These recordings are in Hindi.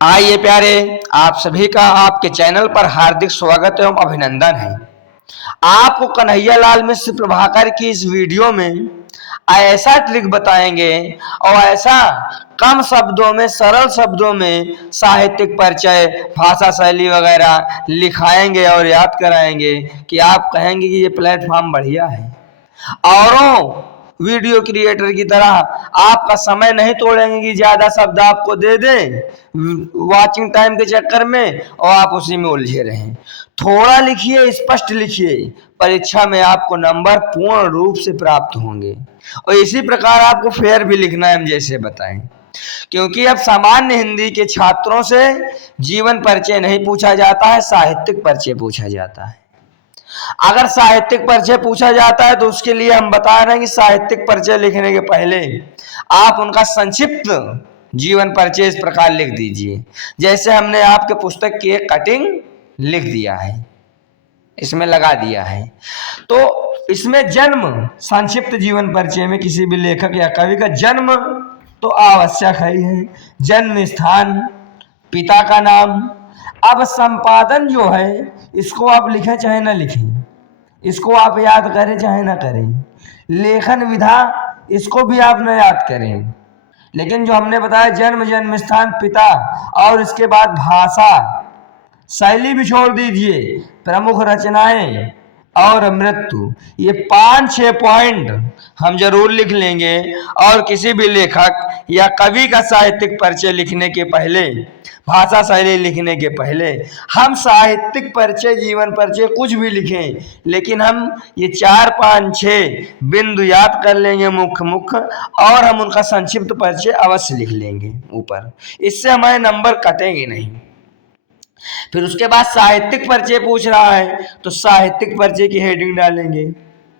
आइए प्यारे, आप सभी का आपके चैनल पर हार्दिक स्वागत एवं अभिनंदन है। आपको कन्हैया लाल मिश्र प्रभाकर की इस वीडियो में ऐसा ट्रिक बताएंगे और ऐसा कम शब्दों में, सरल शब्दों में साहित्यिक परिचय, भाषा शैली वगैरह लिखाएंगे और याद कराएंगे कि आप कहेंगे कि ये प्लेटफॉर्म बढ़िया है। औरों वीडियो क्रिएटर की तरह आपका समय नहीं तोड़ेंगे कि ज्यादा शब्द आपको दे दें वॉचिंग टाइम के चक्कर में और आप उसी में उलझे रहें। थोड़ा लिखिए, स्पष्ट लिखिए, परीक्षा में आपको नंबर पूर्ण रूप से प्राप्त होंगे। और इसी प्रकार आपको फेयर भी लिखना है, हम जैसे बताएं, क्योंकि अब सामान्य हिंदी के छात्रों से जीवन परिचय नहीं पूछा जाता है, साहित्यिक परिचय पूछा जाता है। अगर साहित्यिक परिचय पूछा जाता है तो उसके लिए हम बता रहे हैं कि साहित्यिक परिचय लिखने के पहले आप उनका संक्षिप्त जीवन परिचय इस प्रकार लिख दीजिए, जैसे हमने आपके पुस्तक की एक कटिंग लिख दिया है, इसमें लगा दिया है। तो इसमें जन्म, संक्षिप्त जीवन परिचय में किसी भी लेखक या कवि का जन्म तो आवश्यक है, जन्म स्थान, पिता का नाम। अब संपादन जो है इसको आप लिखें चाहे ना लिखें, इसको आप याद करें चाहे ना करें, लेखन विधा इसको भी आप न याद करें, लेकिन जो हमने बताया जन्म, जन्म स्थान, पिता और इसके बाद भाषा शैली भी छोड़ दीजिए, प्रमुख रचनाएं और मृत्यु, ये 5-6 पॉइंट हम जरूर लिख लेंगे। और किसी भी लेखक या कवि का साहित्यिक परिचय लिखने के पहले, भाषा शैली लिखने के पहले हम साहित्यिक परिचय, जीवन परिचय कुछ भी लिखें, लेकिन हम ये 4-5-6 बिंदु याद कर लेंगे मुख्य मुख्य, और हम उनका संक्षिप्त परिचय अवश्य लिख लेंगे ऊपर, इससे हमारे नंबर कटेंगे नहीं। फिर उसके बाद साहित्यिक परिचय पूछ रहा है तो साहित्यिक परिचय की हेडिंग डालेंगे,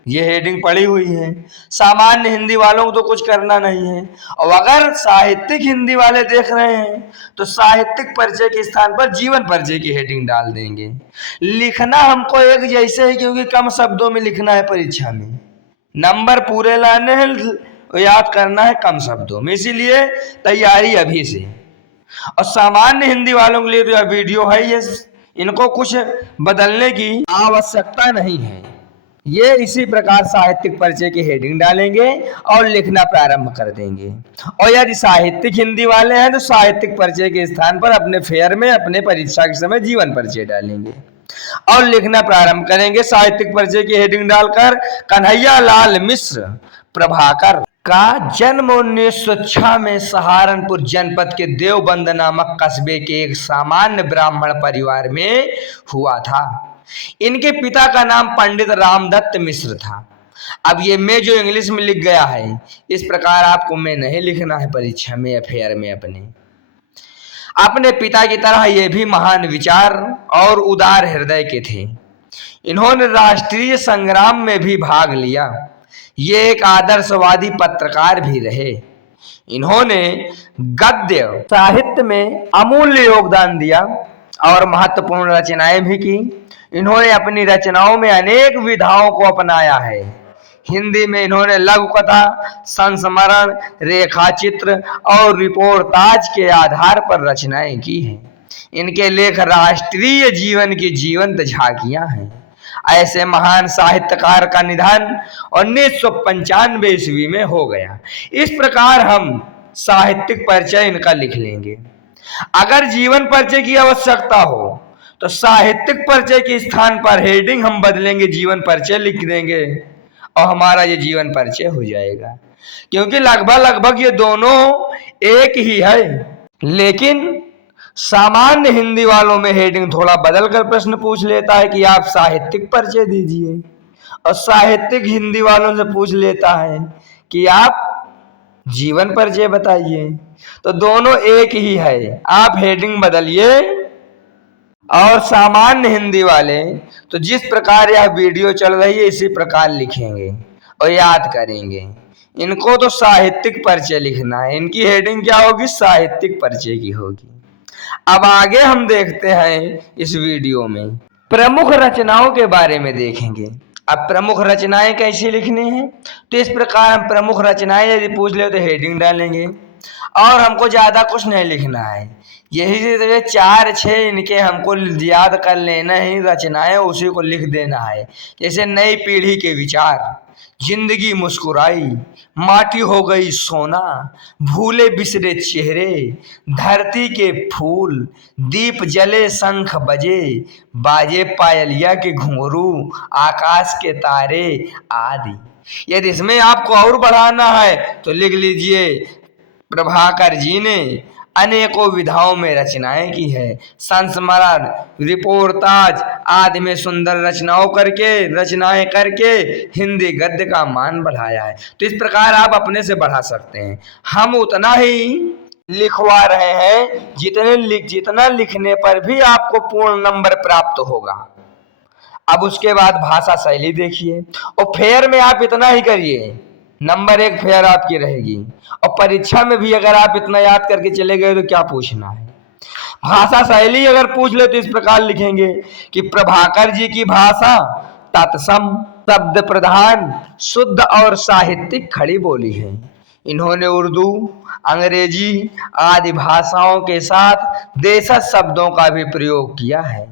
ये हेडिंग पड़ी हुई है। सामान्य हिंदी वालों को तो कुछ करना नहीं है, और अगर साहित्यिक हिंदी वाले देख रहे हैं तो साहित्यिक परिचय के स्थान पर जीवन परिचय की हेडिंग डाल देंगे। लिखना हमको एक जैसे है, क्योंकि कम शब्दों में लिखना है, परीक्षा में नंबर पूरे लाने हैं, याद करना है कम शब्दों में, इसीलिए तैयारी अभी से। और सामान्य हिंदी वालों के लिए तो यह वीडियो है, ये इनको कुछ बदलने की आवश्यकता नहीं है। ये इसी प्रकार साहित्यिक परिचय की हेडिंग डालेंगे और लिखना प्रारंभ कर देंगे। और यदि साहित्यिक हिंदी वाले हैं तो साहित्यिक परिचय के स्थान पर अपने फेयर में, अपने परीक्षा के समय जीवन परिचय डालेंगे और लिखना प्रारंभ करेंगे। साहित्यिक परिचय की हेडिंग डालकर कन्हैया लाल मिश्र प्रभाकर का जन्म 1906 में सहारनपुर जनपद के देवबंद नामक कस्बे के एक सामान्य ब्राह्मण परिवार में हुआ था। इनके पिता का नाम पंडित रामदत्त मिश्र था। अब ये मैं जो इंग्लिश में लिख गया है, इस प्रकार आपको मैं नहीं लिखना है परीक्षा में या फेयर में। अपने पिता की तरह ये भी महान विचार और उदार हृदय के थे। इन्होंने राष्ट्रीय संग्राम में भी भाग लिया। ये एक आदर्शवादी पत्रकार भी रहे। इन्होंने गद्य साहित्य में अमूल्य योगदान दिया और महत्वपूर्ण रचनाएं भी की। इन्होंने अपनी रचनाओं में अनेक विधाओं को अपनाया है। हिंदी में इन्होंने लघु कथा, संस्मरण, रेखाचित्र और रिपोर्टाज के आधार पर रचनाएं की हैं। इनके लेख राष्ट्रीय जीवन की जीवंत झांकियां हैं। ऐसे महान साहित्यकार का निधन 1995 ईस्वी में हो गया। इस प्रकार हम साहित्यिक परिचय इनका लिख लेंगे। अगर जीवन परिचय की आवश्यकता हो तो साहित्यिक परिचय के स्थान पर हेडिंग हम बदलेंगे, जीवन परिचय लिख देंगे और हमारा ये जीवन परिचय हो जाएगा। क्योंकि लगभग ये दोनों एक ही है, लेकिन सामान्य हिंदी वालों में हेडिंग थोड़ा बदल कर प्रश्न पूछ लेता है कि आप साहित्यिक परिचय दीजिए, और साहित्यिक हिंदी वालों से पूछ लेता है कि आप जीवन परिचय बताइए। तो दोनों एक ही है, आप हेडिंग बदलिए। और सामान्य हिंदी वाले तो जिस प्रकार यह वीडियो चल रही है इसी प्रकार लिखेंगे और याद करेंगे। इनको तो साहित्यिक परिचय लिखना है, इनकी हेडिंग क्या होगी? साहित्यिक परिचय की होगी। अब आगे हम देखते हैं इस वीडियो में प्रमुख रचनाओं के बारे में देखेंगे। अब प्रमुख रचनाएं कैसे लिखनी है, तो इस प्रकार हम प्रमुख रचनाएं यदि पूछ ले तो हेडिंग डालेंगे। और हमको ज्यादा कुछ नहीं लिखना है। यही 4-6 इनके हमको याद कर लेना ही रचनाएं, उसी को लिख देना है। जैसे नई पीढ़ी के विचार, जिंदगी मुस्कुराई, माटी हो गई सोना, भूले बिसरे चेहरे, धरती के फूल, दीप जले शंख बजे, बाजे पायलिया के घुंघरू, आकाश के तारे आदि। यदि इसमें आपको और बढ़ाना है तो लिख लीजिए, प्रभाकर जी ने अनेकों विधाओं में रचनाएं की है। संस्मरण, रिपोर्टाज आदि में सुंदर रचनाएं करके हिंदी गद्य का मान बढ़ाया है। तो इस प्रकार आप अपने से बढ़ा सकते हैं। हम उतना ही लिखवा रहे हैं जितना लिखने पर भी आपको पूर्ण नंबर प्राप्त होगा। अब उसके बाद भाषा शैली देखिए, और फेयर में आप इतना ही करिए, नंबर 1 फेयर आपकी रहेगी। और परीक्षा में भी अगर आप इतना याद करके चले गए तो क्या पूछना है। भाषा शैली अगर पूछ ले तो इस प्रकार लिखेंगे कि प्रभाकर जी की भाषा तत्सम, शब्द प्रधान, शुद्ध और साहित्यिक खड़ी बोली है। इन्होंने उर्दू, अंग्रेजी आदि भाषाओं के साथ देशज शब्दों का भी प्रयोग किया है।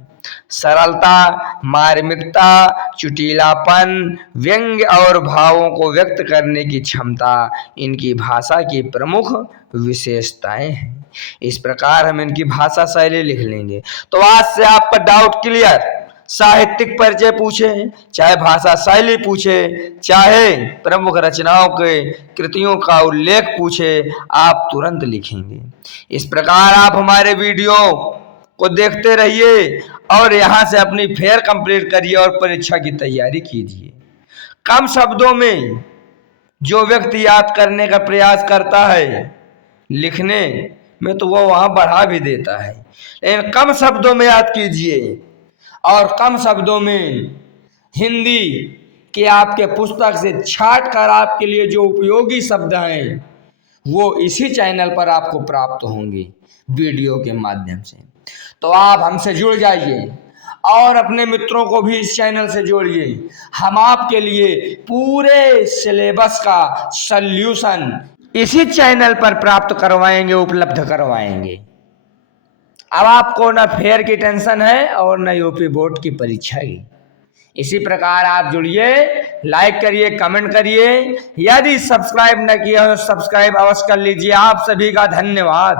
सरलता, मार्मिकता, चुटीलापन, व्यंग्य और भावों को व्यक्त करने की क्षमता इनकी भाषा की प्रमुख विशेषताएं हैं। इस प्रकार हम इनकी भाषा शैली लिख लेंगे। तो आज से आपका डाउट क्लियर। साहित्यिक परिचय पूछे, चाहे भाषा शैली पूछे, चाहे प्रमुख रचनाओं के कृतियों का उल्लेख पूछे, आप तुरंत लिखेंगे। इस प्रकार आप हमारे वीडियो को देखते रहिए और यहाँ से अपनी फेयर कंप्लीट करिए और परीक्षा की तैयारी कीजिए। कम शब्दों में जो व्यक्ति याद करने का प्रयास करता है, लिखने में तो वो वहां बढ़ा भी देता है, लेकिन कम शब्दों में याद कीजिए। और कम शब्दों में हिंदी के आपके पुस्तक से छाट कर आपके लिए जो उपयोगी शब्द हैं वो इसी चैनल पर आपको प्राप्त होंगे वीडियो के माध्यम से। तो आप हमसे जुड़ जाइए और अपने मित्रों को भी इस चैनल से जोड़िए। हम आपके लिए पूरे सिलेबस का सॉल्यूशन इसी चैनल पर प्राप्त करवाएंगे, उपलब्ध करवाएंगे। अब आपको न फेयर की टेंशन है और न यूपी बोर्ड की परीक्षा की। इसी प्रकार आप जुड़िए, लाइक करिए, कमेंट करिए। यदि सब्सक्राइब न किया तो सब्सक्राइब अवश्य कर लीजिए। आप सभी का धन्यवाद।